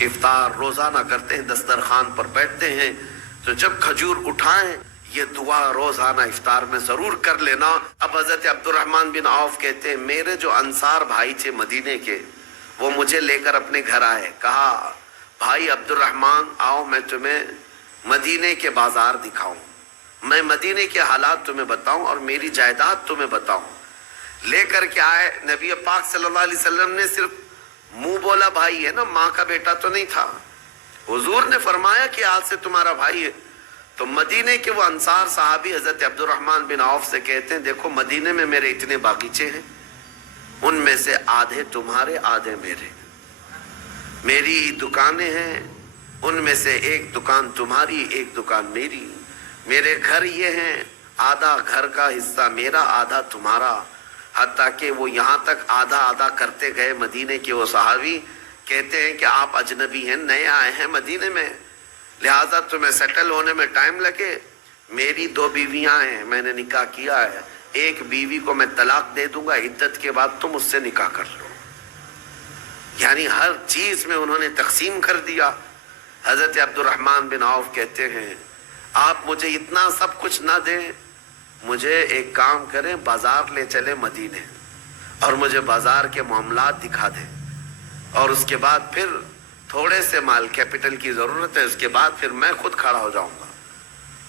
افطار روزانہ کرتے ہیں، دسترخوان پر بیٹھتے ہیں تو جب کھجور اٹھائیں یہ دعا روزانہ افطار میں ضرور کر لینا۔ اب حضرت عبد الرحمن بن عوف کہتے ہیں میرے جو انصار بھائی تھے مدینے کے، وہ مجھے لے کر اپنے گھر آئے، کہا بھائی عبد الرحمن آؤ میں تمہیں مدینے کے بازار دکھاؤں، میں مدینے کے حالات تمہیں بتاؤں اور میری جائیداد تمہیں بتاؤں۔ لے کر کے آئے، نبی پاک صلی اللہ علیہ وسلم نے صرف منہ بولا بھائی ہے نا، ماں کا بیٹا تو نہیں تھا۔ حضور نے فرمایا کہ آج سے تمہارا بھائی ہے۔ تو مدینے کے وہ انصار صحابی حضرت عبد الرحمن بن عوف سے کہتے ہیں دیکھو مدینے میں میرے اتنے باغیچے ہیں، ان میں سے آدھے تمہارے آدھے میرے، میری دکانیں ہیں ان میں سے ایک دکان تمہاری ایک دکان میری، میرے گھر یہ ہیں آدھا گھر کا حصہ میرا آدھا تمہارا۔ حتیٰ کہ وہ یہاں تک آدھا آدھا کرتے گئے۔ مدینے کے وہ صحابی کہتے ہیں کہ آپ اجنبی ہیں، نئے آئے ہیں مدینے میں، لہذا تمہیں سیٹل ہونے میں ٹائم لگے۔ میری 2 بیویاں ہیں، میں نے نکاح کیا ہے، ایک بیوی کو میں طلاق دے دوں گا، عدت کے بعد تم اس سے نکاح کر لو۔ یعنی ہر چیز میں انہوں نے تقسیم کر دیا۔ حضرت عبد الرحمن بن عوف کہتے ہیں آپ مجھے اتنا سب کچھ نہ دیں، مجھے ایک کام کریں بازار لے چلے مدینے اور مجھے بازار کے معاملات دکھا دیں، اور اس کے بعد پھر تھوڑے سے مال کیپٹل کی ضرورت ہے، اس کے بعد پھر میں خود کھڑا ہو جاؤں گا۔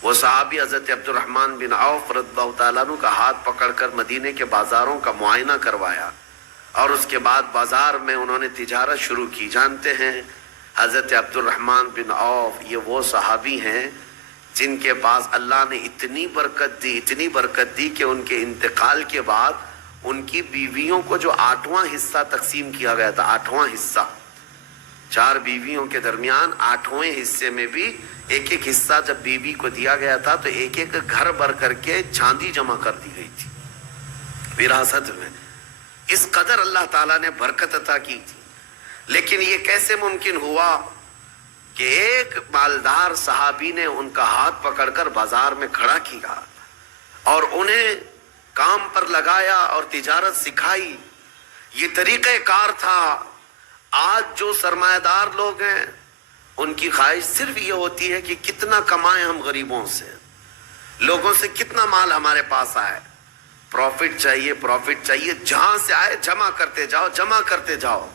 وہ صحابی حضرت عبد الرحمن بن عوف رضی اللہ تعالیٰ عنہ کا ہاتھ پکڑ کر مدینے کے بازاروں کا معائنہ کروایا، اور اس کے بعد بازار میں انہوں نے تجارت شروع کی۔ جانتے ہیں حضرت عبد الرحمن بن عوف یہ وہ صحابی ہیں جن کے پاس اللہ نے اتنی برکت دی کہ ان کے انتقال کے بعد ان کی بیویوں کو جو 8واں حصہ تقسیم کیا گیا تھا، 8واں حصہ، 4 بیویوں کے درمیان 8ویں حصے میں بھی ایک ایک حصہ جب بیوی کو دیا گیا تھا تو ایک ایک گھر بھر کر کے چاندی جمع کر دی گئی تھی وراثت میں۔ اس قدر اللہ تعالیٰ نے برکت عطا کی تھی۔ لیکن یہ کیسے ممکن ہوا کہ ایک مالدار صحابی نے ان کا ہاتھ پکڑ کر بازار میں کھڑا کیا اور انہیں کام پر لگایا اور تجارت سکھائی؟ یہ طریقہ کار تھا۔ آج جو سرمایہ دار لوگ ہیں ان کی خواہش صرف یہ ہوتی ہے کہ کتنا کمائیں ہم غریبوں سے، لوگوں سے کتنا مال ہمارے پاس آئے، پروفٹ چاہیے، جہاں سے آئے جمع کرتے جاؤ۔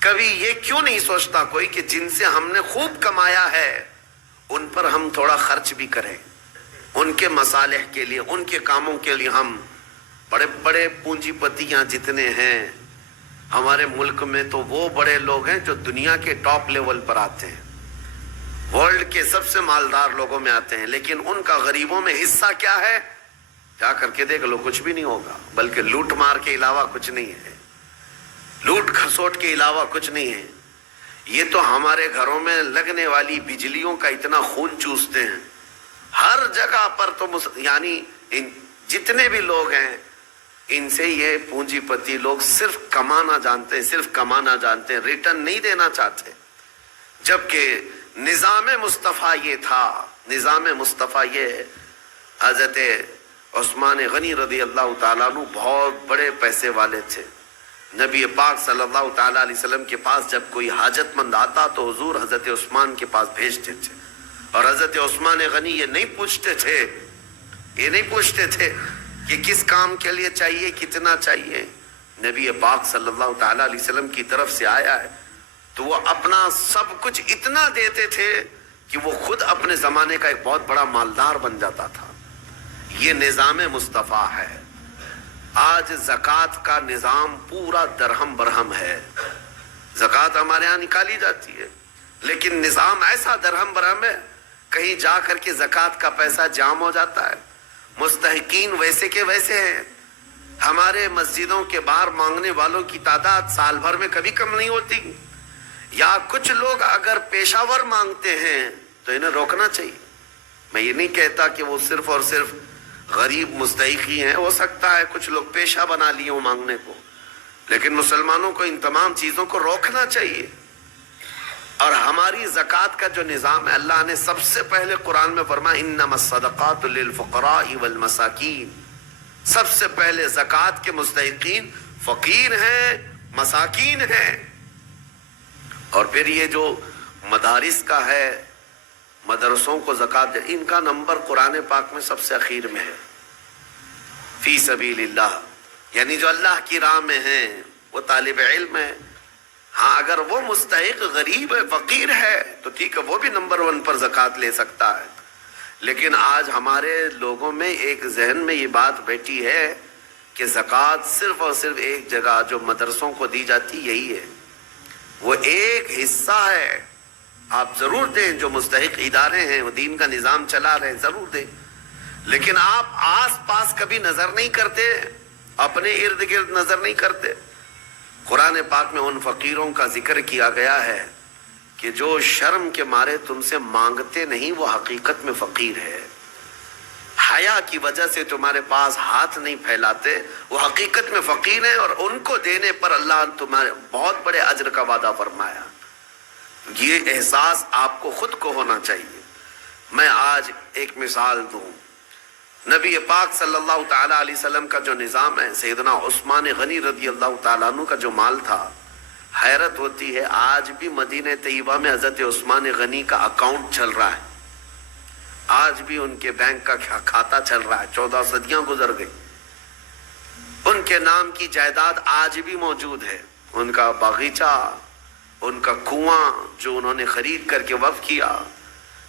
کبھی یہ کیوں نہیں سوچتا کوئی کہ جن سے ہم نے خوب کمایا ہے ان پر ہم تھوڑا خرچ بھی کریں، ان کے مصالح کے لیے، ان کے کاموں کے لیے۔ ہم بڑے بڑے پونجی پتیاں جتنے ہیں ہمارے ملک میں، تو وہ بڑے لوگ ہیں جو دنیا کے ٹاپ لیول پر آتے ہیں، ورلڈ کے سب سے مالدار لوگوں میں آتے ہیں، لیکن ان کا غریبوں میں حصہ کیا ہے؟ جا کر کے دیکھ لو، کچھ بھی نہیں ہوگا، بلکہ لوٹ مار کے علاوہ کچھ نہیں ہے، لوٹ کھسوٹ کے علاوہ کچھ نہیں ہے۔ یہ تو ہمارے گھروں میں لگنے والی بجلیوں کا اتنا خون چوستے ہیں، ہر جگہ پر تو یعنی جتنے بھی لوگ ہیں ان سے یہ پونجی پتی لوگ صرف کمانا جانتے ہیں، ریٹرن نہیں دینا چاہتے۔ جبکہ نظام مصطفیٰ یہ تھا، نظام مصطفیٰ یہ، حضرت عثمان غنی رضی اللہ تعالیٰ عنہ بہت بڑے پیسے والے تھے۔ نبی پاک صلی اللہ تعالیٰ علیہ وسلم کے پاس جب کوئی حاجت مند آتا تو حضور حضرت عثمان کے پاس بھیجتے تھے، اور حضرت عثمان غنی یہ نہیں پوچھتے تھے کہ کس کام کے لیے چاہیے، کتنا چاہیے۔ نبی پاک صلی اللہ تعالیٰ علیہ وسلم کی طرف سے آیا ہے تو وہ اپنا سب کچھ اتنا دیتے تھے کہ وہ خود اپنے زمانے کا ایک بہت بڑا مالدار بن جاتا تھا۔ یہ نظام مصطفیٰ ہے۔ آج زکوٰۃ کا نظام پورا درہم برہم ہے، زکوٰۃ ہمارے ہاں نکالی جاتی ہے لیکن نظام ایسا درہم برہم ہے، کہیں جا کر کے زکوٰۃ کا پیسہ جام ہو جاتا ہے، مستحقین ویسے کے ویسے ہیں۔ ہمارے مسجدوں کے باہر مانگنے والوں کی تعداد سال بھر میں کبھی کم نہیں ہوتی، یا کچھ لوگ اگر پیشہ ور مانگتے ہیں تو انہیں روکنا چاہیے۔ میں یہ نہیں کہتا کہ وہ صرف اور صرف غریب مستحقی ہیں، ہو سکتا ہے کچھ لوگ پیشہ بنا لیے ہوں مانگنے کو، لیکن مسلمانوں کو ان تمام چیزوں کو روکنا چاہیے۔ اور ہماری زکوٰۃ کا جو نظام ہے، اللہ نے سب سے پہلے قرآن میں فرمایا انما الصدقات للفقراء والمساکین، سب سے پہلے زکوٰۃ کے مستحقین فقیر ہیں، مساکین ہیں۔ اور پھر یہ جو مدارس کا ہے، مدرسوں کو زکوٰۃ، ان کا نمبر قرآن پاک میں سب سے اخیر میں ہے، فی سبیل اللہ، یعنی جو اللہ کی راہ میں ہیں وہ طالب علم ہے. ہاں اگر وہ مستحق غریب ہے، فقیر ہے، تو ٹھیک ہے، وہ بھی نمبر 1 پر زکوٰۃ لے سکتا ہے. لیکن آج ہمارے لوگوں میں ایک ذہن میں یہ بات بیٹھی ہے کہ زکوٰۃ صرف اور صرف ایک جگہ جو مدرسوں کو دی جاتی یہی ہے، وہ ایک حصہ ہے. آپ ضرور دیں، جو مستحق ادارے ہیں وہ دین کا نظام چلا رہے ہیں، ضرور دیں، لیکن آپ آس پاس کبھی نظر نہیں کرتے، اپنے ارد گرد نظر نہیں کرتے. قرآن پاک میں ان فقیروں کا ذکر کیا گیا ہے کہ جو شرم کے مارے تم سے مانگتے نہیں، وہ حقیقت میں فقیر ہے. حیا کی وجہ سے تمہارے پاس ہاتھ نہیں پھیلاتے، وہ حقیقت میں فقیر ہیں، اور ان کو دینے پر اللہ تمہارے بہت بڑے اجر کا وعدہ فرمایا. یہ احساس آپ کو خود کو ہونا چاہیے. میں آج ایک مثال دوں. نبی پاک صلی اللہ تعالیٰ علیہ وسلم کا جو نظام ہے، سیدنا عثمان غنی رضی اللہ تعالیٰ عنہ کا جو مال تھا، حیرت ہوتی ہے آج بھی مدینہ طیبہ میں حضرت عثمان غنی کا اکاؤنٹ چل رہا ہے، آج بھی ان کے بینک کا کھاتہ چل رہا ہے. 14 صدیاں گزر گئی، ان کے نام کی جائیداد آج بھی موجود ہے. ان کا باغیچہ، ان کا کنواں جو انہوں نے خرید کر کے وقف کیا.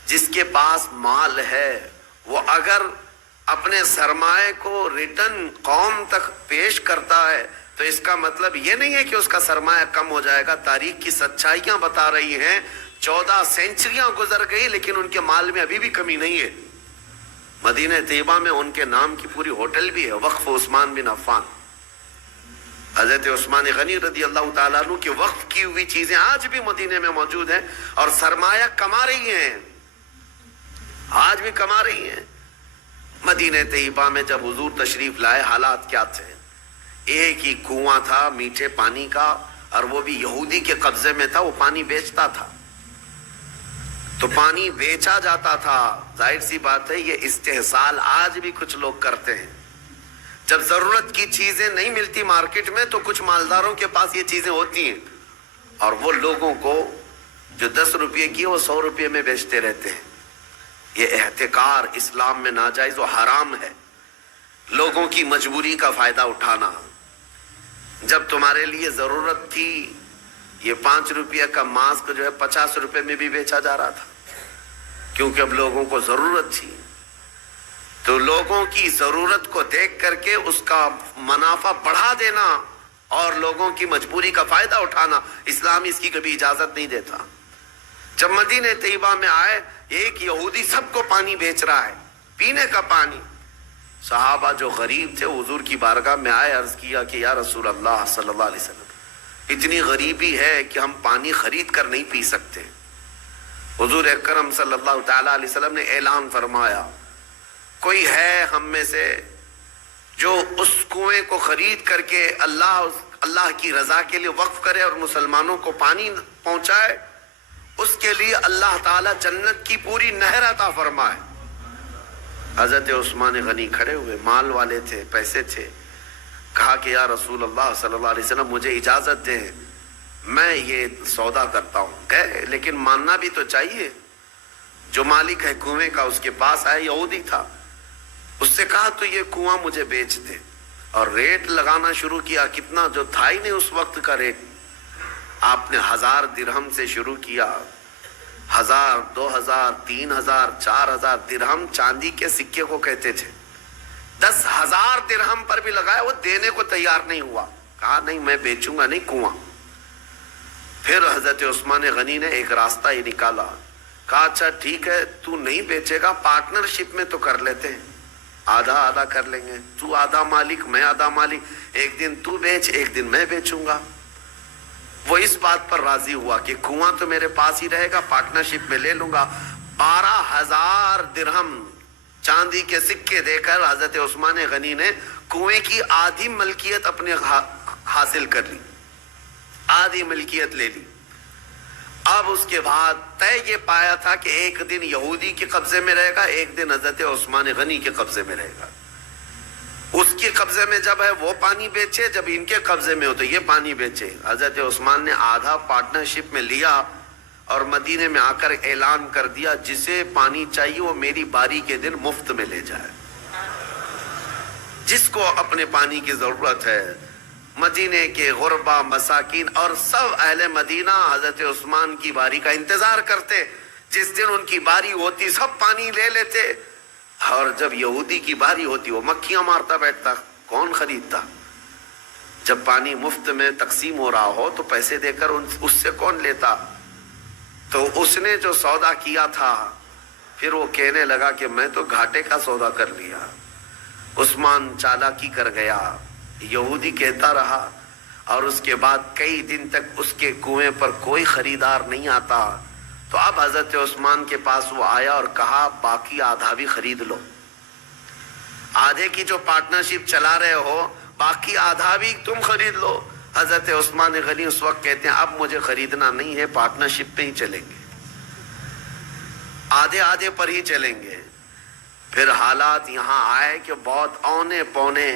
جس کے پاس مال ہے وہ اگر اپنے سرمائے کو ریٹرن قوم تک پیش کرتا ہے تو اس کا مطلب یہ نہیں ہے کہ اس کا سرمایہ کم ہو جائے گا. تاریخ کی سچائیاں بتا رہی ہیں 14 سینچریاں گزر گئی لیکن ان کے مال میں ابھی بھی کمی نہیں ہے. مدینہ طیبہ میں ان کے نام کی پوری ہوٹل بھی ہے، وقف عثمان بن عفان. حضرت عثمان غنی رضی اللہ تعالیٰ عنہ کی وقف کی ہوئی چیزیں آج بھی مدینے میں موجود ہیں اور سرمایہ کما رہی ہیں، آج بھی کما رہی ہیں. مدینہ طیبہ میں جب حضور تشریف لائے حالات کیا تھے؟ ایک ہی کنواں تھا میٹھے پانی کا، اور وہ بھی یہودی کے قبضے میں تھا. وہ پانی بیچتا تھا تو پانی بیچا جاتا تھا. ظاہر سی بات ہے یہ استحصال آج بھی کچھ لوگ کرتے ہیں. جب ضرورت کی چیزیں نہیں ملتی مارکیٹ میں تو کچھ مالداروں کے پاس یہ چیزیں ہوتی ہیں اور وہ لوگوں کو جو 10 روپے کی وہ 100 روپے میں بیچتے رہتے ہیں. یہ احتکار اسلام میں ناجائز و حرام ہے. لوگوں کی مجبوری کا فائدہ اٹھانا. جب تمہارے لیے ضرورت تھی یہ 5 روپے کا ماسک جو ہے 50 روپے میں بھی بیچا جا رہا تھا کیونکہ اب لوگوں کو ضرورت تھی. تو لوگوں کی ضرورت کو دیکھ کر کے اس کا منافع بڑھا دینا اور لوگوں کی مجبوری کا فائدہ اٹھانا، اسلام اس کی کبھی اجازت نہیں دیتا. جب مدینہ طیبہ میں آئے ایک یہودی سب کو پانی بیچ رہا ہے، پینے کا پانی. صحابہ جو غریب تھے حضور کی بارگاہ میں آئے، عرض کیا کہ یا رسول اللہ صلی اللہ علیہ وسلم اتنی غریبی ہے کہ ہم پانی خرید کر نہیں پی سکتے. حضور اکرم صلی اللہ تعالیٰ علیہ وسلم نے اعلان فرمایا کوئی ہے ہم میں سے جو اس کنویں کو خرید کر کے اللہ کی رضا کے لیے وقف کرے اور مسلمانوں کو پانی پہنچائے، اس کے لیے اللہ تعالیٰ جنت کی پوری نہر عطا فرمائے. حضرت عثمان غنی کھڑے ہوئے، مال والے تھے، پیسے تھے. کہا کہ یا رسول اللہ صلی اللہ علیہ وسلم مجھے اجازت دیں، میں یہ سودا کرتا ہوں. گئے لیکن ماننا بھی تو چاہیے. جو مالک ہے کنویں کا اس کے پاس آئے، یہودی تھا. اس سے کہا تو یہ کنواں مجھے بیچ دے، اور ریٹ لگانا شروع کیا. کتنا جو تھا ہی نہیں اس وقت کا ریٹ. آپ نے 1000 درہم سے شروع کیا. 1000 2000 3000 4000 درہم چاندی کے سکے کو کہتے تھے. 10,000 درہم پر بھی لگایا، وہ دینے کو تیار نہیں ہوا. کہا نہیں میں بیچوں گا نہیں کنواں. پھر حضرت عثمان غنی نے ایک راستہ ہی نکالا. کہا اچھا ٹھیک ہے تو نہیں بیچے گا، پارٹنرشپ میں تو کر لیتے ہیں، آدھا آدھا کر لیں گے. تو آدھا مالک میں آدھا مالک، ایک دن تو بیچ ایک دن میں بیچوں گا. وہ اس بات پر راضی ہوا کہ کنواں تو میرے پاس ہی رہے گا، پارٹنرشپ میں لے لوں گا. 12,000 درہم چاندی کے سکے دے کر حضرت عثمان غنی نے کنویں کی آدھی ملکیت اپنے حاصل کر لی، آدھی ملکیت لے لی. اب اس کے بعد طے یہ پایا تھا کہ ایک دن یہودی کے قبضے میں رہے گا، ایک دن حضرت عثمان غنی کے قبضے میں رہے گا. اس کے قبضے میں جب ہے وہ پانی بیچے، جب ان کے قبضے میں ہو تو یہ پانی بیچے۔ حضرت عثمان نے آدھا پارٹنرشپ میں لیا اور مدینے میں آ کر اعلان کر دیا جسے پانی چاہیے وہ میری باری کے دن مفت میں لے جائے، جس کو اپنے پانی کی ضرورت ہے۔ مدینے کے غربا، مساکین اور سب اہل مدینہ حضرت عثمان کی باری کا انتظار کرتے، جس دن ان کی باری ہوتی سب پانی لے لیتے، اور جب یہودی کی باری ہوتی وہ مکھیاں مارتا بیٹھتا، کون خریدتا؟ جب پانی مفت میں تقسیم ہو رہا ہو تو پیسے دے کر اس سے کون لیتا؟ تو اس نے جو سودا کیا تھا پھر وہ کہنے لگا کہ میں تو گھاٹے کا سودا کر لیا۔ عثمان چالاکی کر گیا، یہودی کہتا رہا، اور اس کے بعد کئی دن تک اس کے کنویں پر کوئی خریدار نہیں آتا۔ تو اب حضرت عثمان کے پاس وہ آیا اور کہا باقی آدھا بھی خرید لو، آدھے کی جو پارٹنرشپ چلا رہے ہو باقی آدھا بھی تم خرید لو۔ حضرت عثمان غنی اس وقت کہتے ہیں اب مجھے خریدنا نہیں ہے، پارٹنرشپ پہ ہی چلیں گے، آدھے آدھے پر ہی چلیں گے۔ پھر حالات یہاں آئے کہ بہت اونے پونے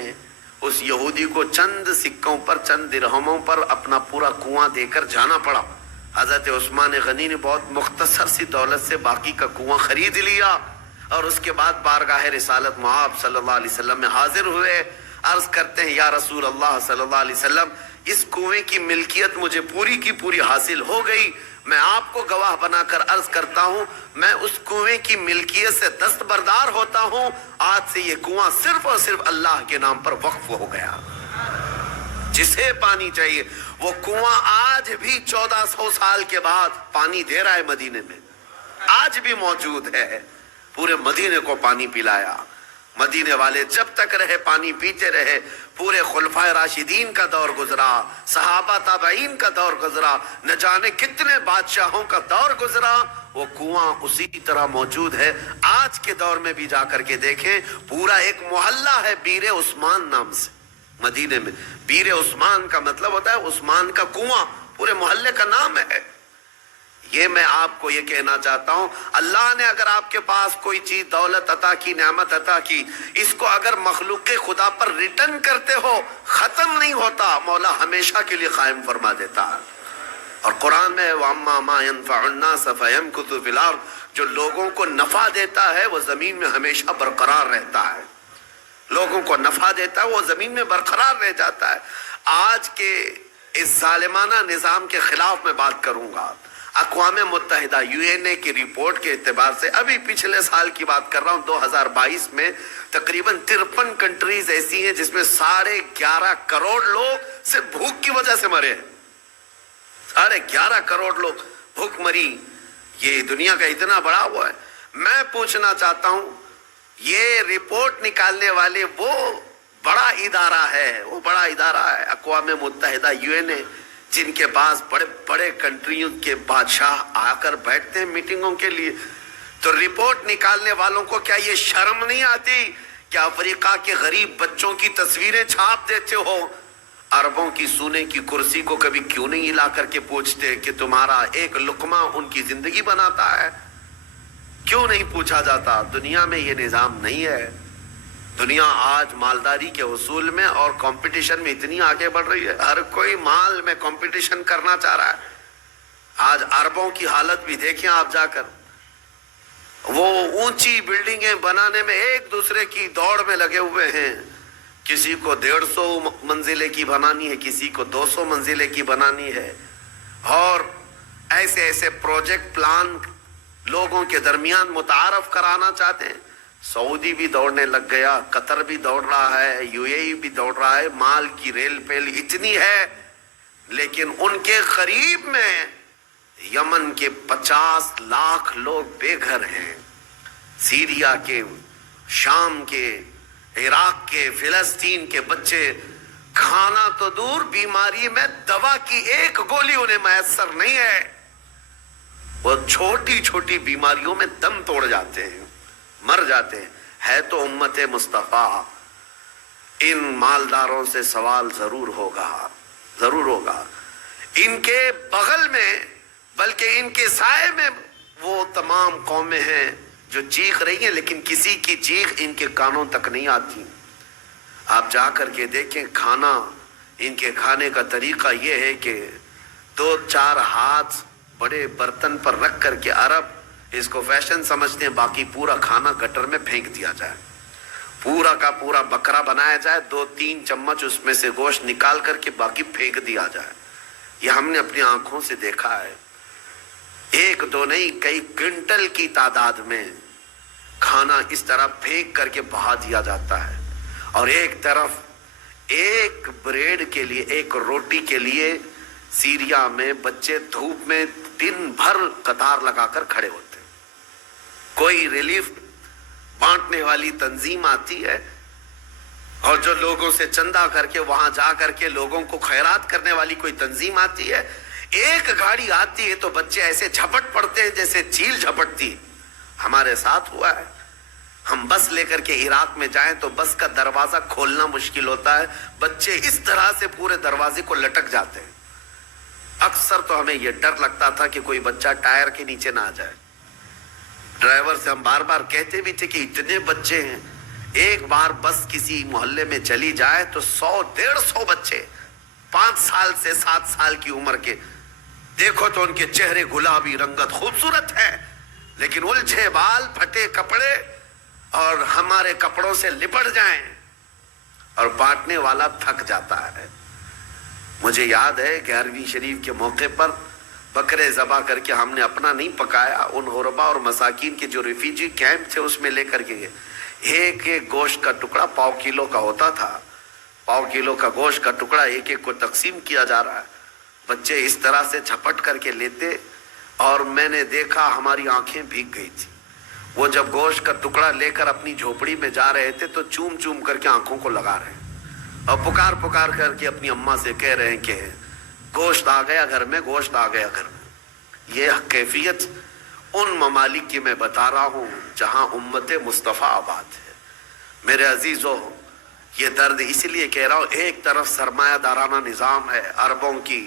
اس یہودی کو چند سکوں پر، چند درہموں پر اپنا پورا کنواں دے کر جانا پڑا۔ حضرت عثمان غنی نے بہت مختصر سی دولت سے باقی کا کنواں خرید لیا، اور اس کے بعد بارگاہ رسالت مآب صلی اللہ علیہ وسلم میں حاضر ہوئے۔ عرض کرتے ہیں یا رسول اللہ صلی اللہ علیہ وسلم، اس کنویں کی ملکیت مجھے پوری کی پوری حاصل ہو گئی، میں آپ کو گواہ بنا کر عرض کرتا ہوں میں اس کنویں کی ملکیت سے دستبردار ہوتا ہوں، آج سے یہ کنواں صرف اور صرف اللہ کے نام پر وقف ہو گیا۔ جسے پانی چاہیے وہ کنواں آج بھی 1400 سال کے بعد پانی دے رہا ہے، مدینے میں آج بھی موجود ہے، پورے مدینے کو پانی پلایا۔ مدینے والے جب تک رہے پانی پیتے رہے، پورے خلفائے راشدین کا دور گزرا، صحابہ تابعین کا دور گزرا، نہ جانے کتنے بادشاہوں کا دور گزرا، وہ کنواں اسی طرح موجود ہے۔ آج کے دور میں بھی جا کر کے دیکھیں، پورا ایک محلہ ہے بیر عثمان نام سے مدینے میں۔ بیر عثمان کا مطلب ہوتا ہے عثمان کا کنواں، پورے محلے کا نام ہے۔ یہ میں آپ کو یہ کہنا چاہتا ہوں، اللہ نے اگر آپ کے پاس کوئی چیز دولت عطا کی، نعمت عطا کی، اس کو اگر مخلوق خدا پر ریٹرن کرتے ہو ختم نہیں ہوتا، مولا ہمیشہ کے لیے قائم فرما دیتا ہے۔ اور قرآن میں وَأَمَّا مَا يَنْفَعُ النَّاسَ فَيَمْكُثُ فِي الْأَرْضِ، جو لوگوں کو نفع دیتا ہے وہ زمین میں ہمیشہ برقرار رہتا ہے، لوگوں کو نفع دیتا ہے وہ زمین میں برقرار رہ جاتا ہے۔ آج کے اس ظالمانہ نظام کے خلاف میں بات کروں گا۔ اقوام متحدہ UN کی رپورٹ کے اعتبار سے، ابھی پچھلے سال کی بات کر رہا ہوں، 2022 میں تقریباً 53 کنٹریز ایسی ہیں جس میں 11.5 کروڑ لوگ صرف بھوک کی وجہ سے مرے ہیں۔ 11.5 کروڑ لوگ بھوک مری، یہ دنیا کا اتنا بڑا وہ ہے۔ میں پوچھنا چاہتا ہوں، یہ رپورٹ نکالنے والے وہ بڑا ادارہ ہے، اقوام متحدہ UN، جن کے پاس بڑے بڑے کنٹریوں کے بادشاہ آ کر بیٹھتے ہیں میٹنگوں کے لیے، تو رپورٹ نکالنے والوں کو کیا یہ شرم نہیں آتی کہ افریقہ کے غریب بچوں کی تصویریں چھاپ دیتے ہو؟ عربوں کی سونے کی کرسی کو کبھی کیوں نہیں لا کر کے پوچھتے کہ تمہارا ایک لقمہ ان کی زندگی بناتا ہے؟ کیوں نہیں پوچھا جاتا؟ دنیا میں یہ نظام نہیں ہے۔ دنیا آج مالداری کے حصول میں اور کمپٹیشن میں اتنی آگے بڑھ رہی ہے، ہر کوئی مال میں کمپٹیشن کرنا چاہ رہا ہے۔ آج عربوں کی حالت بھی دیکھیں آپ جا کر، وہ اونچی بلڈنگیں بنانے میں ایک دوسرے کی دوڑ میں لگے ہوئے ہیں، کسی کو 150 منزلے کی بنانی ہے، کسی کو 200 منزلے کی بنانی ہے، اور ایسے ایسے پروجیکٹ پلان لوگوں کے درمیان متعارف کرانا چاہتے ہیں۔ سعودی بھی دوڑنے لگ گیا، قطر بھی دوڑ رہا ہے، UAE بھی دوڑ رہا ہے، مال کی ریل پیل اتنی ہے، لیکن ان کے قریب میں یمن کے 50 لاکھ لوگ بے گھر ہیں، سیریا کے، شام کے، عراق کے، فلسطین کے بچے کھانا تو دور، بیماری میں دوا کی ایک گولی انہیں میسر نہیں ہے، وہ چھوٹی چھوٹی بیماریوں میں دم توڑ جاتے ہیں، مر جاتے ہیں۔ ہے تو امت مصطفیٰ، ان مالداروں سے سوال ضرور ہوگا۔ ان کے بغل میں بلکہ ان کے سائے میں وہ تمام قومیں ہیں جو چیخ رہی ہیں، لیکن کسی کی چیخ ان کے کانوں تک نہیں آتی۔ آپ جا کر کے دیکھیں کھانا، ان کے کھانے کا طریقہ یہ ہے کہ 2-4 ہاتھ بڑے برتن پر رکھ کر کے عرب اس کو فیشن سمجھتے ہیں، باقی پورا کھانا گٹر میں پھینک دیا جائے، پورا کا پورا بکرا بنایا جائے، 2-3 چمچ اس میں سے گوشت نکال کر کے باقی پھینک دیا جائے۔ یہ ہم نے اپنی آنکھوں سے دیکھا ہے، 1-2 نہیں، کئی کوئنٹل کی تعداد میں کھانا اس طرح پھینک کر کے بہا دیا جاتا ہے، اور ایک طرف ایک بریڈ کے لیے، ایک روٹی کے لیے سیریا میں بچے دھوپ میں دن بھر قطار لگا کر کھڑے ہوتے ہیں۔ کوئی ریلیف بانٹنے والی تنظیم آتی ہے اور جو لوگوں سے چندہ کر کے وہاں جا کر کے لوگوں کو خیرات کرنے والی کوئی تنظیم آتی ہے، ایک گاڑی آتی ہے تو بچے ایسے جھپٹ پڑتے ہیں جیسے چیل جھپٹتی۔ ہمارے ساتھ ہوا ہے، ہم بس لے کر کے عراق میں جائیں تو بس کا دروازہ کھولنا مشکل ہوتا ہے، بچے اس طرح سے پورے دروازے کو لٹک جاتے ہیں۔ اکثر تو ہمیں یہ ڈر لگتا تھا کہ کوئی بچہ ٹائر کے نیچے نہ آ جائے۔ ڈرائیور سے ہم بار بار کہتے بھی تھے کہ اتنے بچے ہیں، ایک بار بس کسی محلے میں چلی جائے تو 100-150 بچے 5 سال سے 7 سال کی عمر کے، دیکھو تو ان کے چہرے گلابی رنگت خوبصورت ہے، لیکن الجھے بال، پھٹے کپڑے، اور ہمارے کپڑوں سے لپٹ جائیں، اور بانٹنے والا تھک جاتا ہے۔ مجھے یاد ہے 11ویں شریف کے موقع پر بکرے ذبح کر کے ہم نے اپنا نہیں پکایا، ان غربا اور مساکین کے جو ریفیوجی کیمپ تھے اس میں لے کر کے گئے۔ ایک ایک گوشت کا ٹکڑا 1.25 کلو کا ہوتا تھا، 1.25 کلو کا گوشت کا ٹکڑا ایک ایک کو تقسیم کیا جا رہا ہے، بچے اس طرح سے جھپٹ کر کے لیتے، اور میں نے دیکھا ہماری آنکھیں بھیگ گئی تھی۔ وہ جب گوشت کا ٹکڑا لے کر اپنی جھوپڑی میں جا رہے تھے تو چوم چوم کر کے آنکھوں کو لگا رہے ہیں، اور پکار پکار کر کے اپنی اماں سے کہہ رہے ہیں کہ گوشت آ گیا گھر میں، گوشت آ گیا گھر میں۔ یہ کیفیت ان ممالک کی میں بتا رہا ہوں جہاں امت مصطفیٰ آباد ہے۔ میرے عزیزو، یہ درد اس لیے کہہ رہا ہوں، ایک طرف سرمایہ دارانہ نظام ہے، اربوں کی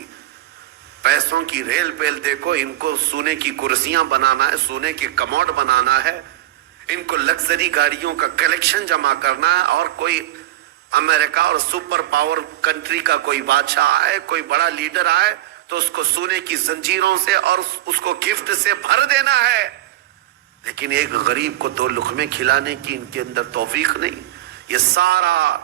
پیسوں کی ریل پیل، دیکھو ان کو سونے کی کرسیاں بنانا ہے، سونے کی کموڈ بنانا ہے، ان کو لگژری گاڑیوں کا کلیکشن جمع کرنا ہے، اور کوئی امریکہ اور سپر پاور کنٹری کا کوئی بادشاہ آئے، کوئی بڑا لیڈر آئے تو اس کو سونے کی زنجیروں سے اور اس کو گفٹ سے بھر دینا ہے، لیکن ایک غریب کو 2 لقمے کھلانے کی ان کے اندر توفیق نہیں۔ یہ سارا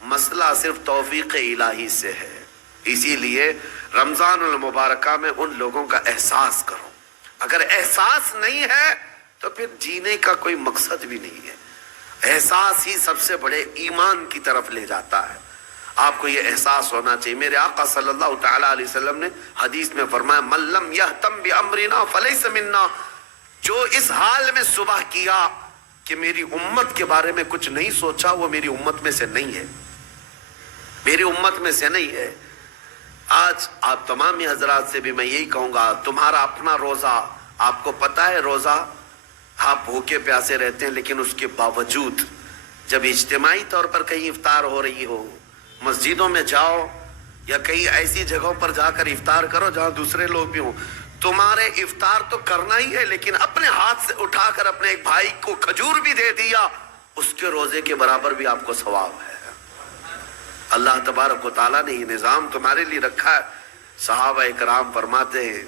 مسئلہ صرف توفیق الہی سے ہے۔ اسی لیے رمضان المبارکہ میں ان لوگوں کا احساس کرو، اگر احساس نہیں ہے تو پھر جینے کا کوئی مقصد بھی نہیں ہے۔ احساس ہی سب سے بڑے ایمان کی طرف لے جاتا ہے۔ آپ کو یہ احساس ہونا چاہیے۔ میرے آقا صلی اللہ تعالیٰ علیہ وسلم نے حدیث میں فرمایا، من لم یہتم بامرنا فلیس منا، جو اس حال میں صبح کیا کہ میری امت کے بارے میں کچھ نہیں سوچا، وہ میری امت میں سے نہیں ہے، میری امت میں سے نہیں ہے۔ آج آپ تمام حضرات سے بھی میں یہی کہوں گا، تمہارا اپنا روزہ، آپ کو پتہ ہے روزہ آپ بھوکے پیاسے رہتے ہیں، لیکن اس کے باوجود جب اجتماعی طور پر کہیں افطار ہو رہی ہو، مسجدوں میں جاؤ یا کئی ایسی جگہوں پر جا کر افطار کرو جہاں دوسرے لوگ بھی ہوں، تمہارے افطار تو کرنا ہی ہے، لیکن اپنے ہاتھ سے اٹھا کر اپنے ایک بھائی کو کھجور بھی دے دیا، اس کے روزے کے برابر بھی آپ کو ثواب ہے۔ اللہ تبارک و تعالیٰ نے یہ نظام تمہارے لیے رکھا ہے۔ صحابہ اکرام فرماتے ہیں،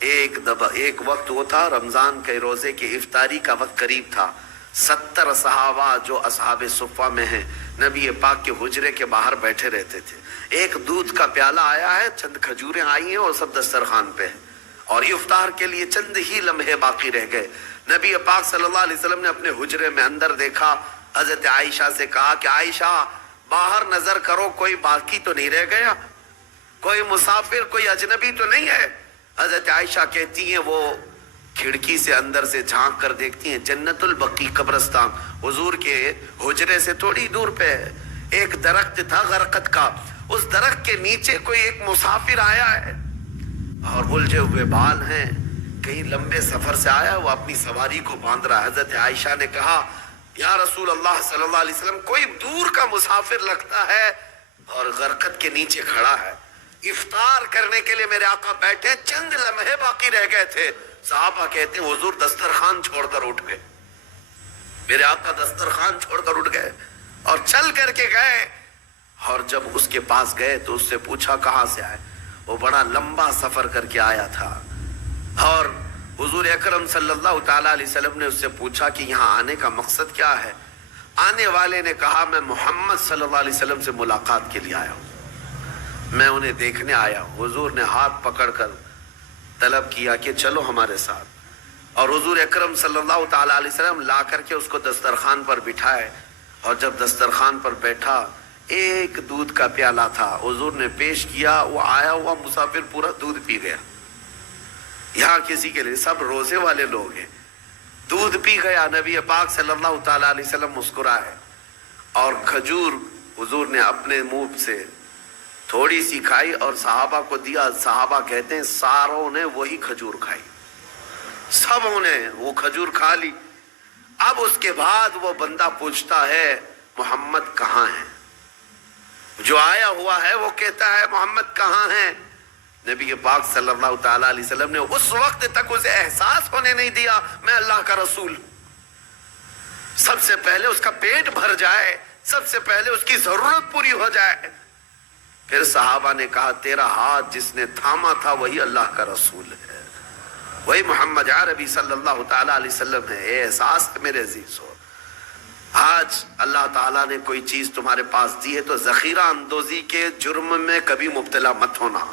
ایک وقت وہ تھا رمضان کے روزے کی افطاری کا وقت قریب تھا، 70 صحابہ جو اصحاب صفہ میں ہیں نبی پاک کے حجرے کے باہر بیٹھے رہتے تھے۔ ایک دودھ کا پیالہ آیا ہے، چند کھجوریں آئی ہیں اور سب دسترخوان پہ ہیں، اور افطار کے لیے چند ہی لمحے باقی رہ گئے۔ نبی پاک صلی اللہ علیہ وسلم نے اپنے حجرے میں اندر دیکھا، حضرت عائشہ سے کہا کہ عائشہ باہر نظر کرو، کوئی باقی تو نہیں رہ گیا، کوئی مسافر، کوئی اجنبی تو نہیں ہے۔ حضرت عائشہ کہتی ہیں وہ کھڑکی سے اندر سے جھانک کر دیکھتی ہیں، جنت البقیع قبرستان حضور کے حجرے سے تھوڑی دور پہ ایک درخت تھا غرقت کا، اس درخت کے نیچے کوئی ایک مسافر آیا ہے اور الجھے ہوئے بال ہیں، کہیں لمبے سفر سے آیا، وہ اپنی سواری کو باندھ رہا ہے۔ حضرت عائشہ نے کہا یا رسول اللہ صلی اللہ علیہ وسلم، کوئی دور کا مسافر لگتا ہے اور غرقت کے نیچے کھڑا ہے، افطار کرنے کے لیے میرے آقا بیٹھے، چند لمحے باقی رہ گئے تھے۔ صحابہ کہتے ہیں حضور دسترخوان چھوڑ کر اٹھ گئے، میرے آقا دسترخوان چھوڑ کر اٹھ گئے، اور چل کر کے گئے، اور جب اس کے پاس گئے تو اس سے پوچھا کہاں سے آئے؟ وہ بڑا لمبا سفر کر کے آیا تھا، اور حضور اکرم صلی اللہ تعالیٰ علیہ وسلم نے اس سے پوچھا کہ یہاں آنے کا مقصد کیا ہے؟ آنے والے نے کہا میں محمد صلی اللہ علیہ وسلم سے ملاقات کے لیے آیا ہوں، میں انہیں دیکھنے آیا ہوں۔ حضور نے ہاتھ پکڑ کر طلب کیا کہ چلو ہمارے ساتھ، اور حضور اکرم صلی اللہ تعالیٰ علیہ وسلم لا کر کے اس کو دسترخوان پر بٹھائے، اور جب دسترخوان پر بیٹھا ایک دودھ کا پیالہ تھا، حضور نے پیش کیا، وہ آیا ہوا مسافر پورا دودھ پی گیا۔ یہاں کسی کے لیے سب روزے والے لوگ ہیں، دودھ پی گیا۔ نبی پاک صلی اللہ تعالیٰ علیہ وسلم مسکرائے، اور کھجور حضور نے اپنے منہ سے تھوڑی سی کھائی اور صحابہ کو دیا۔ صحابہ کہتے ہیں ساروں نے وہی کھجور کھائی، سبوں نے وہ کھجور کھا لی۔ اب اس کے بعد وہ بندہ پوچھتا ہے محمد کہاں ہے؟ جو آیا ہوا ہے وہ کہتا ہے محمد کہاں ہے؟ نبی پاک صلی اللہ تعالیٰ علیہ وسلم نے اس وقت تک اسے احساس ہونے نہیں دیا میں اللہ کا رسول۔ سب سے پہلے اس کا پیٹ بھر جائے، سب سے پہلے اس کی ضرورت پوری ہو جائے۔ پھر صحابہ نے کہا تیرا ہاتھ جس نے تھاما تھا وہی اللہ کا رسول ہے، وہی محمد عربی صلی اللہ تعالیٰ علیہ وسلم ہے۔ اے احساس ہے میرے عزیز ہو، آج اللہ تعالیٰ نے کوئی چیز تمہارے پاس دی ہے تو ذخیرہ اندوزی کے جرم میں کبھی مبتلا مت ہونا۔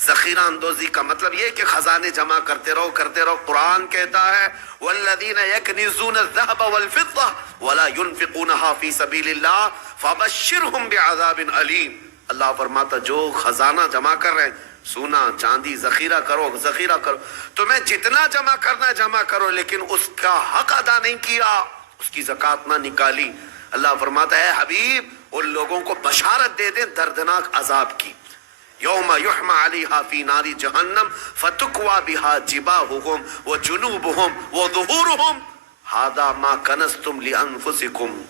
ذخیرہ اندوزی کا مطلب یہ کہ خزانے جمع کرتے رہو کرتے رہو۔ قرآن کہتا ہے والذین یکنزون الذهب والفضة ولا ينفقونها في سبيل الله فبشرهم بعذاب علیم۔ اللہ فرماتا جو خزانہ جمع کر رہے ہیں، سونا چاندی ذخیرہ کرو ذخیرہ کرو، تمہیں جتنا جمع کرنا جمع کرو، لیکن اس کا حق ادا نہیں کیا، اس کی زکوٰۃ نہ نکالی۔ اللہ فرماتا ہے حبیب ان لوگوں کو بشارت دے دیں دردناک عذاب کی۔ یوم یحمى علیہا فی نار جہنم فتکوی بہا جباہہم وجنوبہم وظہورہم ھذا ما کنزتم لانفسکم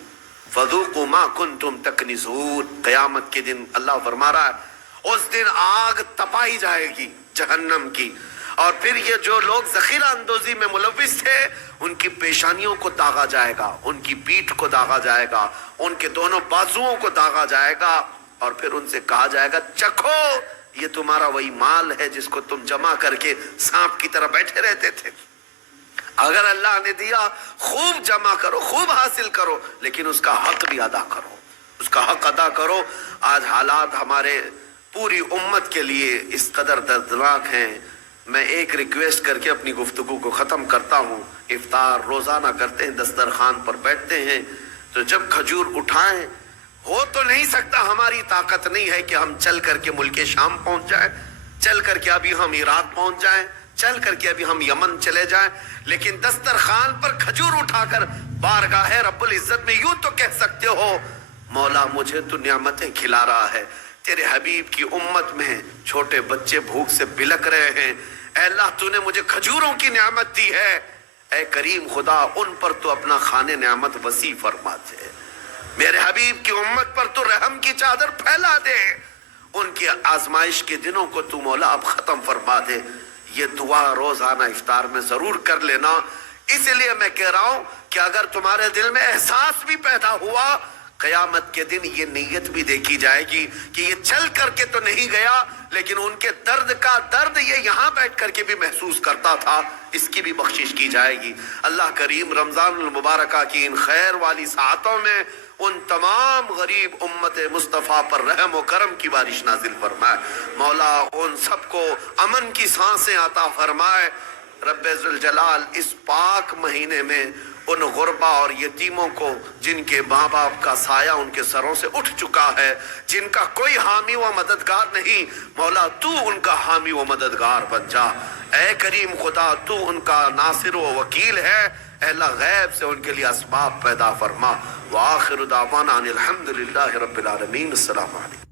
فذوقوا ما کنتم تکنزون۔ قیامت کے دن اللہ فرما رہا ہے اس دن آگ تپائی جائے گی جہنم کی، اور پھر یہ جو لوگ ذخیرہ اندوزی میں ملوث تھے ان کی پیشانیوں کو داغا جائے گا، ان کی پیٹھ کو داغا جائے گا، ان کے دونوں بازوؤں کو داغا جائے گا، اور پھر ان سے کہا جائے گا چکھو یہ تمہارا وہی مال ہے جس کو تم جمع کر کے سانپ کی طرح بیٹھے رہتے تھے۔ اگر اللہ نے دیا خوب جمع کرو، خوب حاصل کرو، لیکن اس کا حق بھی ادا کرو، اس کا حق ادا کرو۔ آج حالات ہمارے پوری امت کے لیے اس قدر دردناک ہیں۔ میں ایک ریکویسٹ کر کے اپنی گفتگو کو ختم کرتا ہوں۔ افطار روزانہ کرتے ہیں، دسترخوان پر بیٹھتے ہیں، تو جب کھجور اٹھائیں، ہو تو نہیں سکتا، ہماری طاقت نہیں ہے کہ ہم چل کر کے ملک شام پہنچ جائیں، چل کر کے ابھی ہم عراق پہنچ جائیں، چل کر کے ابھی ہم یمن چلے جائیں، لیکن دسترخوان پر کھجور اٹھا کر بارگاہ رب العزت میں یوں تو کہہ سکتے ہو مولا مجھے تو نعمتیں کھلا رہا ہے، تیرے حبیب کی امت میں چھوٹے بچے بھوک سے بلک رہے ہیں، اے اللہ تو نے مجھے کھجوروں کی نعمت دی ہے، اے کریم خدا ان پر تو اپنا خانے نعمت وسیع فرما دے، میرے حبیب کی امت پر تو رحم کی چادر پھیلا دے، ان کی آزمائش کے دنوں کو تو مولا اب ختم فرما دے۔ یہ دعا روزانہ افطار میں ضرور کر لینا۔ اس لیے میں کہہ رہا ہوں کہ اگر تمہارے دل میں احساس بھی پیدا ہوا، قیامت کے دن یہ نیت بھی دیکھی جائے گی کہ یہ چل کر کے تو نہیں گیا، لیکن ان کے درد کا درد یہ یہاں بیٹھ کر کے بھی محسوس کرتا تھا، اس کی بھی بخشش کی جائے گی۔ اللہ کریم رمضان المبارکہ کی ان خیر والی ساعتوں میں ان تمام غریب امت مصطفیٰ پر رحم و کرم کی بارش نازل فرمائے، مولا ان سب کو امن کی سانسیں عطا فرمائے۔ رب ذوالجلال اس پاک مہینے میں ان غربا اور یتیموں کو جن کے ماں باپ کا سایہ ان کے سروں سے اٹھ چکا ہے، جن کا کوئی حامی و مددگار نہیں، مولا تو ان کا حامی و مددگار بن جا۔ اے کریم خدا تو ان کا ناصر و وکیل ہے، اے اللہ غیب سے ان کے لیے اسباب پیدا فرما۔ وآخر دعوانا ان الحمدللہ رب العالمین۔ السلام علیکم۔